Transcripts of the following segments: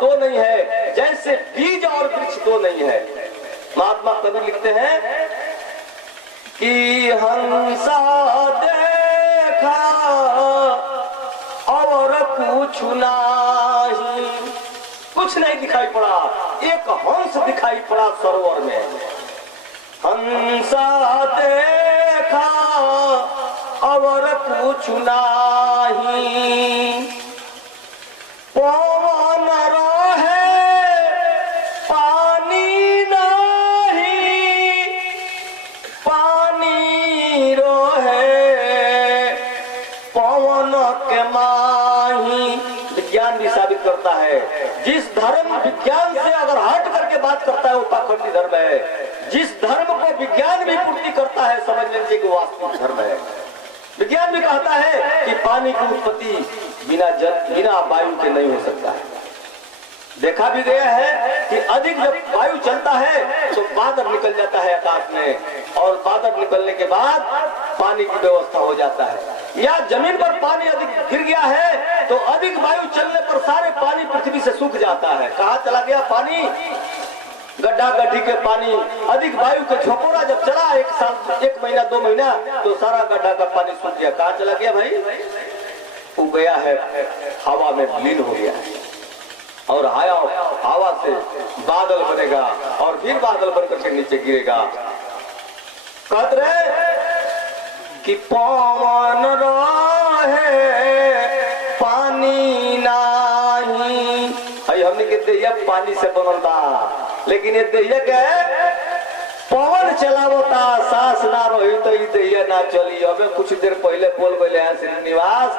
दो नहीं है, जैसे बीज और वृक्ष दो नहीं है। महात्मा कबीर लिखते हैं कि हंसा देखा और कुछ नहीं, कुछ नहीं दिखाई पड़ा, एक हंस दिखाई पड़ा सरोवर में। हंसा देखा और कुछ नहीं, पवन रहे पानी नहीं, पानी रहे पवन के माही। विज्ञान भी साबित करता है, जिस धर्म विज्ञान से अगर हट करके बात करता है वो पाखंडी धर्म है। जिस धर्म को विज्ञान भी पूर्ति करता है, समझ लीजिए कि वास्तविक धर्म है। विज्ञान भी कहता है कि पानी की उत्पत्ति बिना वायु के नहीं हो सकता है। देखा भी गया है कि अधिक जब वायु चलता है तो बादल निकल जाता है आकाश में, और बादल निकलने के बाद पानी की व्यवस्था हो जाता है। या जमीन पर पानी अधिक गिर गया है तो अधिक वायु चलने पर सारे पानी पृथ्वी से सूख जाता है। कहाँ चला गया पानी? गड्ढा गड्ढी के पानी, अधिक वायु के झोंकोरा जब चला एक साल, एक महीना, 2 महीना, तो सारा गड्ढा का पानी सूख गया। कहाँ चला गया भाई? वो गया है हवा में विलीन हो गया है, और हवा से बादल बनेगा और फिर बादल बनकर के नीचे गिरेगा। कहते रहे कि पवन रहे पानी नहीं, हमने कहते ये पानी से बनल बा, लेकिन ये देह के पवन चलावता, सांस ना रही तो ये देह ना चली। अबे कुछ देर पहले बोल गए हैं श्रीनिवास,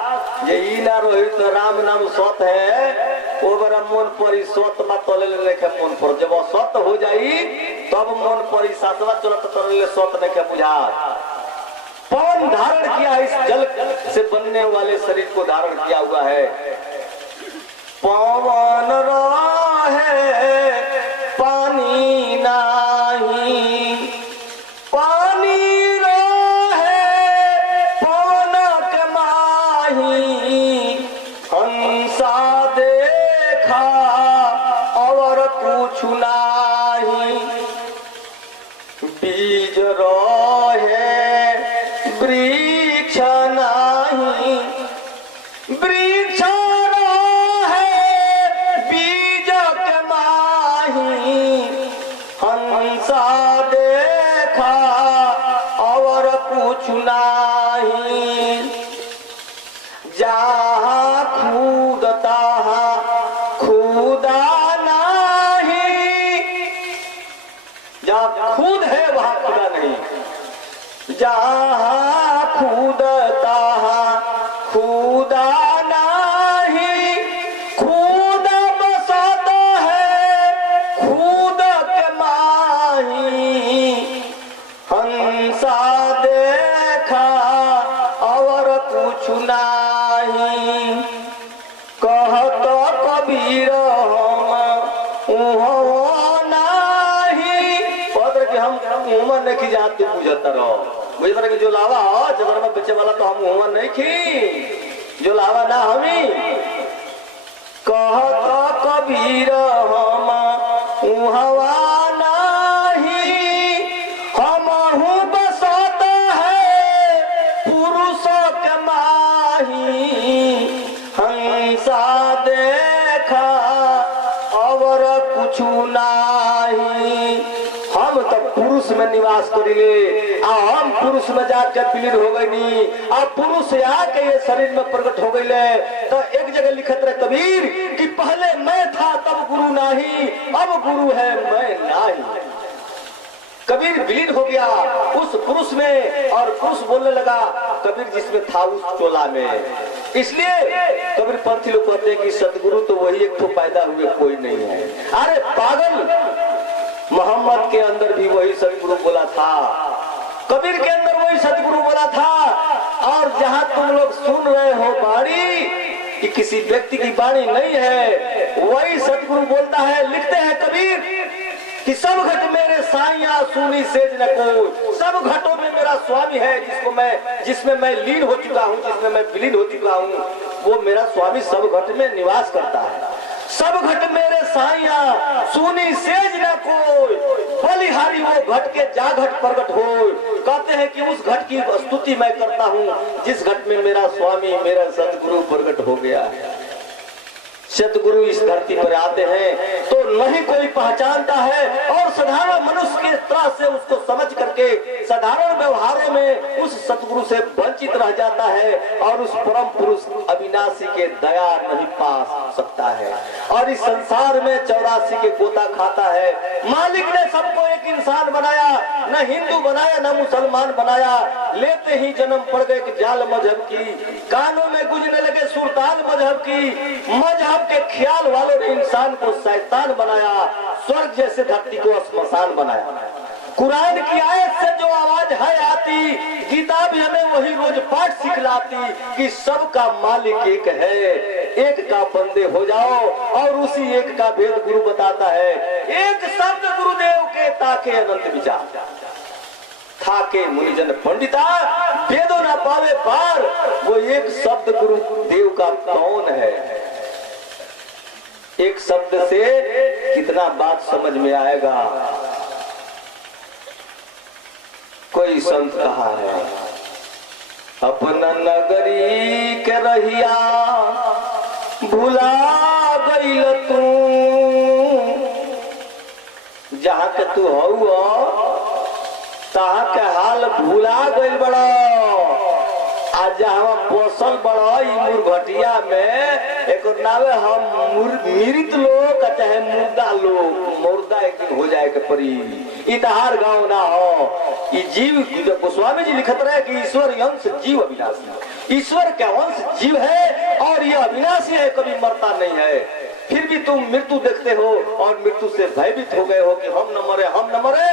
ये ना रही तो राम नाम सत है, वो बड़ा मन परी सत मत तले लेके मन पर, जब सत हो जाई तब मन परी सातवा चलत तले सत नहीं के बुझा। पवन धारण किया, इस जल से बनने वाले शरीर को धारण किया हुआ है। पवन रहे पानी नहीं, पानी रहे पवन के माही, हंसा देखा और कुछ नहीं, बीज रहे वृक्ष नहीं, वृक्ष रहे बीज के माही, हंसा देखा और कुछ नहीं, जहाँ खुद तहाँ खुदा नहीं, जहाँ खुद है वहाँ खुदा नहीं, जहाँ खुद तहाँ खुदा नहीं, खुद बसत है खुद के माही, हंसा देखा और कुछ नहीं, कहत कबीर हम नहीं, पत्र कि हम उमर नहीं जहाँ तू बुझता रहो, मुझे तरह की जो लावा हो जबर में बच्चे वाला तो हम उमर नहीं खी, जो लावा ना हमी। कहत कबीर हम उहवा नहीं, हम हूँ बसत है पुरुष के माही, हंसा देखा और कुछ नहीं, हम तब पुरुष में निवास करेंगे, हम पुरुष में जाकर विलीन हो गई, अब पुरुष आके ये शरीर में प्रकट हो गई। तो एक जगह लिखत रहे कबीर कि पहले मैं था तब गुरु नहीं, अब गुरु है मैं नहीं। कबीर विलीन हो गया उस पुरुष में, और पुरुष बोलने लगा कबीर जिसमें था उस चोला में। इसलिए कबीर पंथी लोग कहते हैं कि सतगुरु तो वही एक तो पैदा हुए, कोई नहीं है। अरे पागल, मोहम्मद के अंदर भी वही सतगुरु बोला था, कबीर के अंदर वही सतगुरु बोला था। और जहां तुम लोग सुन रहे हो बाणी कि किसी व्यक्ति की बाणी नहीं है, वही सतगुरु बोलता है। लिखते हैं कबीर कि सब घट मेरे साइया सुनी सेज न को, सब घटों में मेरा स्वामी है जिसमें मैं लीन हो चुका हूँ, जिसमें मैं विलीन हो चुका हूँ, वो मेरा स्वामी सब घट में निवास करता है। सब घट मेरे साइया सुनी सेज न कोई, बलिहारी वो घट के जा घट प्रगट हो। कहते हैं कि उस घट की स्तुति मैं करता हूँ जिस घट में मेरा स्वामी मेरा सतगुरु प्रगट हो गया है। सतगुरु इस धरती पर आते हैं तो नहीं कोई पहचानता है और साधारण मनुष्य के तरह से उसको समझ करके साधारण व्यवहारों में उस सतगुरु से वंचित रह जाता है और उस परम पुरुष अविनाशी के दया नहीं पा सकता है और इस संसार में 84 के गोता खाता है। मालिक ने सबको एक इंसान बनाया, न हिंदू बनाया न मुसलमान बनाया। लेते ही जन्म पड़ गए जाल मजहब की, कानों में गुजरने लगे सुरताल मजहब की। मजहब के ख्याल वालों ने इंसान को शैतान बनाया, स्वर्ग जैसे धरती को श्मशान बनाया। कुरान की आयत से जो आवाज है आती, गीता भी हमें वही रोज पाठ सिखलाती कि सबका मालिक एक है, एक का बंदे हो जाओ और उसी एक का भेद गुरु बताता है। एक शब्द गुरुदेव के ताके अनंत विचार, थाके मुनिजन पंडिता वेदो ना पावे पार। वो एक शब्द गुरुदेव का कौन है? एक शब्द से कितना बात समझ में आएगा। कोई संत कहा है, अपना नगरी के रहिया भुला गईल तू, जहाँ के तू हौ तहाँ के हाल भुला गईल बड़ा। आज जहाँ बसल बड़ा मुर्घटिया में एक नावे हम मृत लोग चाहे मुर्दा लोग, मुर्दा एक दिन हो जाए के परी। इतहार गांव ना हो। ये जीव गोस्वामी जी लिखत रहे कि ईश्वर अंश जीव अविनाशी, ईश्वर का अंश जीव है और ये अविनाशी है, कभी मरता नहीं है। फिर भी तुम मृत्यु देखते हो और मृत्यु से भयभीत हो गए हो कि हम न मरे, हम न मरे।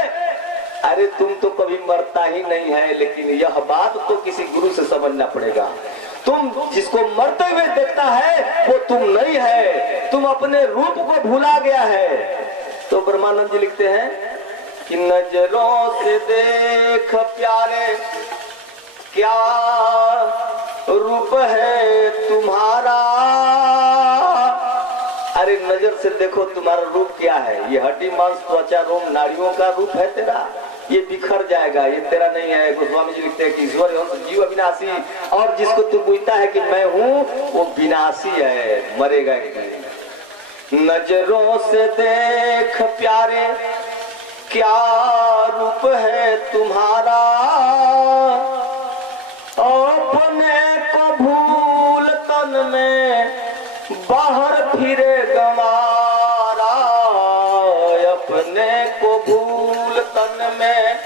अरे तुम तो कभी मरता ही नहीं है, लेकिन यह बात तो किसी गुरु से समझना पड़ेगा। तुम जिसको मरते हुए देखता है वो तुम नहीं है, तुम अपने रूप को भूला गया है। तो ब्रह्मानंद जी लिखते हैं कि नजरों से देख प्यारे क्या रूप है तुम्हारा। अरे नजर से देखो तुम्हारा रूप क्या है। ये हड्डी मांस त्वचा रोम नाड़ियों का रूप है तेरा, ये बिखर जाएगा, ये तेरा नहीं है। गोस्वामी जी लिखते हैं कि ईश्वर जीव अविनाशी, और जिसको तू पूछता है कि मैं हूँ वो विनाशी है, मरेगा एक दिन। नजरों से देख प्यारे क्या रूप है तुम्हारा, अपने को भूल तन में बाहर फिरे गंवारा, अपने को भूल तन में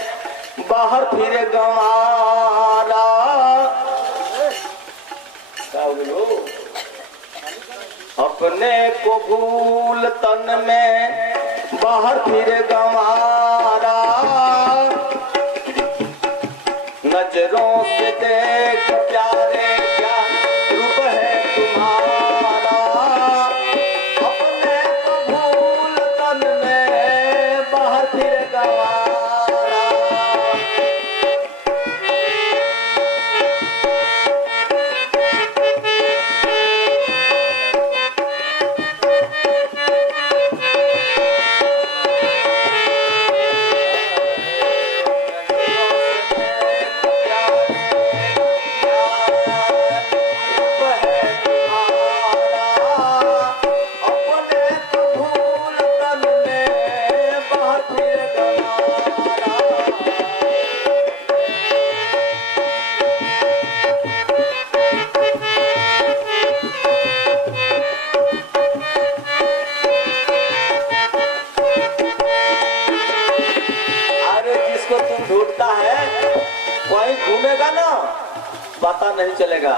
बाहर फिरे गंवारा। अपने को भूल तन में बाहर फिरे गंवारा, नजरों से देख प्यारे क्या रूप है तुम्हारा, अपने को भूल तन में बाहर फिर गंवारा। घूमेगा ना पता नहीं चलेगा।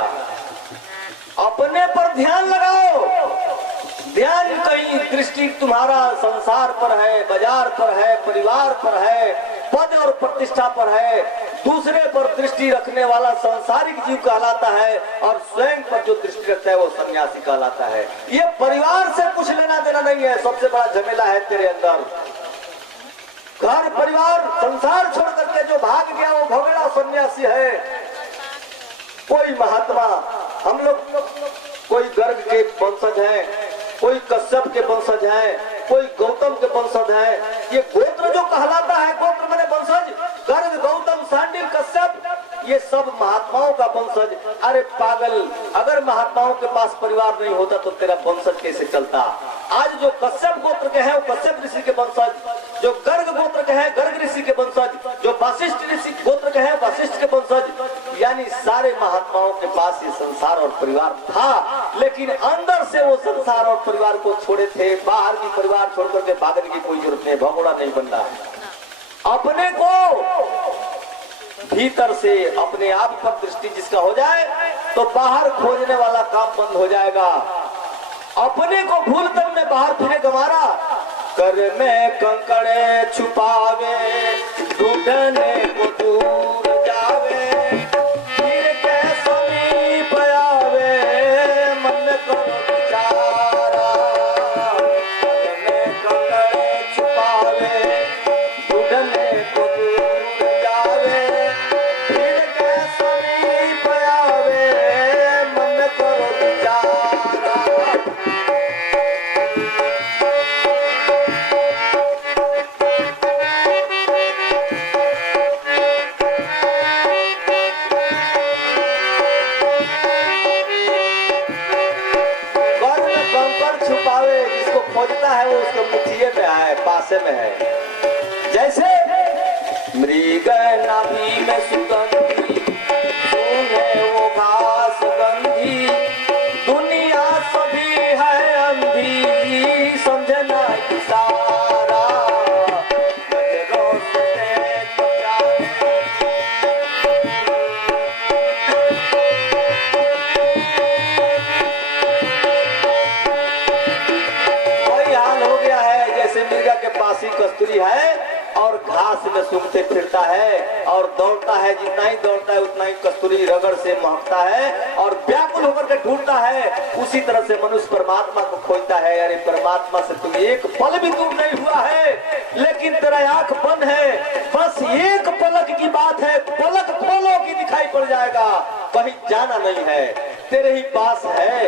अपने पर ध्यान लगाओ। ध्यान कहीं दृष्टि तुम्हारा संसार पर है, बाजार पर है, परिवार पर है, पद और प्रतिष्ठा पर है। दूसरे पर दृष्टि रखने वाला सांसारिक जीव कहलाता है और स्वयं पर जो दृष्टि रखता है वो सन्यासी कहलाता है। ये परिवार से कुछ लेना देना नहीं है। सबसे बड़ा झमेला है तेरे अंदर। घर परिवार संसार छोड़ करके जो भाग गया वो भोगड़ा सन्यासी है। कोई महात्मा, हम लोग कोई गर्ग के वंशज हैं, कोई कश्यप के वंशज हैं, कोई गौतम के वंशज हैं। ये गोत्र जो कहलाता है, गोत्र माने वंशज, गर्ग, गौतम, सांडिल, कश्यप, ये सब महात्माओं का वंशज। अरे पागल, अगर महात्माओं के पास परिवार नहीं होता तो तेरा वंशज कैसे चलता? आज जो कश्यप गोत्र के हैं वो कश्यप ऋषि के वंशज, जो गर्ग गोत्र के हैं गर्ग ऋषि के वंशज, जो वशिष्ठ ऋषि गोत्र के हैं वशिष्ठ के वंशज। यानी सारे महात्माओं के पास ये संसार और परिवार था, लेकिन अंदर से वो संसार और परिवार को छोड़े थे। बाहर की परिवार छोड़ करके भागने की कोई जरूरत नहीं, भगोड़ा नहीं बनना है। अपने को भीतर से अपने आप पर दृष्टि जिसका हो जाए तो बाहर खोजने वाला काम बंद हो जाएगा। अपने को भूल तन में बाहर फिरे गंवारा, कर में कंकड़े छुपावे, ढूंढने को दूर जावे, फिर के समीप आवे, मन करो विचारा। कर में कंकड़े छुपावे, ढूंढने को दूर जावे, फिर के समीप आवे, मन करो विचारा। खोजता है वो उसके मुठिए में है, पासे में है। जैसे मृग नाभि में सुगंधी, सूंघे वो घास गंधी, दुनिया सभी है अंधी, समझना इशारा। नजरों से देख प्यारे, मिर्गा के पास ही कस्तूरी है और घास में सूंघते फिरता है और दौड़ता है, जितना ही दौड़ता है उतना ही कस्तूरी रगड़ से महकता है और व्याकुल होकर के ढूंढता है। उसी तरह से मनुष्य परमात्मा को खोजता है। अरे परमात्मा से तुम एक पल भी दूर नहीं हुआ है, लेकिन तेरा आंख बंद है, बस एक पलक की बात है, पलक खोलो कि दिखाई पड़ जाएगा। कहीं जाना नहीं है, तेरे ही पास है।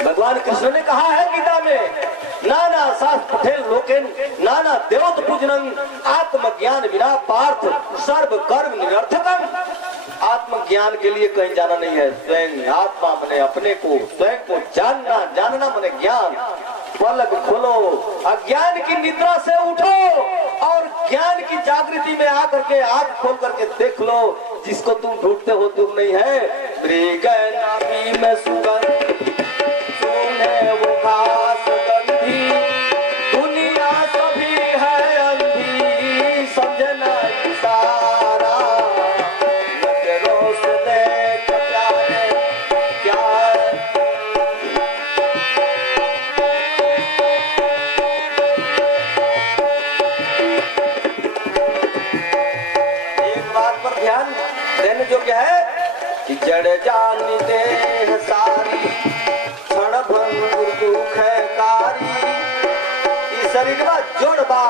भगवान कृष्ण ने कहा है गीता में, नाना शास्त्र पठेल लोकेन नाना देवत पूजनम, आत्मज्ञान बिना पार्थ सर्व कर्म निरर्थकम। आत्मज्ञान के लिए कहीं जाना नहीं है, स्वयं आत्मा मने अपने को, स्वयं को जानना, जानना मने ज्ञान। पलक खोलो, अज्ञान की निद्रा से उठो और ज्ञान की जागृति में आकर के आंख खोल करके देख लो, जिसको तुम ढूंढते हो तुम नहीं है। मृग नाभि में सुगंध, सूंघे वो घास गंधी, दुनिया सभी है अंधी, समझना इशारा। नजरों से देख प्यारे क्या है। एक बात पर ध्यान देने योग्य है कि जड़ जानी देह सारी, क्षण भंगुर दुख है कारी। इस शरीर में जोड़बा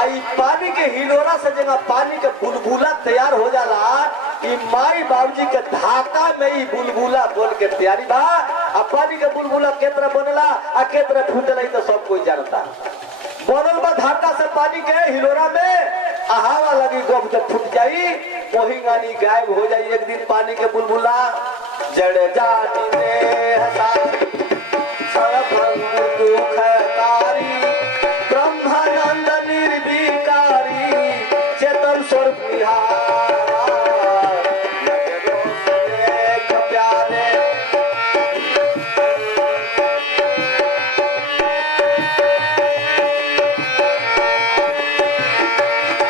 आई पानी के हिलोरा से जगह पानी के बुलबुला तैयार हो जाला, कि माई बाबूजी के धाका में ही बुलबुला बोल के तैयारी बा। अब पानी के बुलबुला केतरा बनला आ केतरा फूटला तो सब कोई जानता। बनल बा धाका से पानी के हिलोरा में, हवा लगी गोब जब फूट जाई, वही गानी गायब हो जाई एक दिन पानी के बुलबुला। जड़ जाती देह सारी, दुख कारी, ब्रह्मानंद निर्विकारी, चेतन स्वरूप निहारा। नजरों से देख प्यारे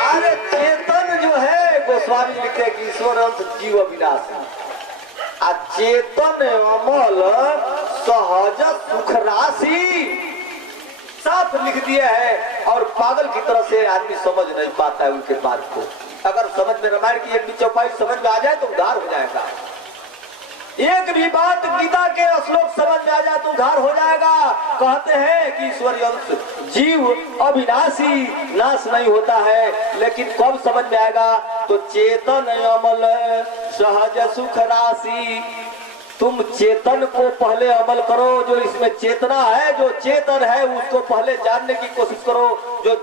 अरे चेतन जो है, गोस्वामी लिखते हैं कि ईश्वर अंश जीव अविनाशी, चेतन अमल सहज सुख राशि, साफ लिख दिया है। और पागल की तरह से आदमी समझ नहीं पाता है उनके बात को। अगर समझ में रामायण की एक भी चौपाई समझ में आ जाए तो उद्धार हो जाएगा। एक भी बात गीता के श्लोक समझ में आ जाए तो उद्धार हो जाएगा। कहते हैं कि ईश्वरीय अंश जीव अविनाशी, नाश नहीं होता है। लेकिन कब समझ में आएगा? तो चेतन अमल सहज सुख राशि। तुम चेतन को पहले अमल करो, जो इसमें चेतना है, जो चेतन है उसको पहले जानने की कोशिश करो। जो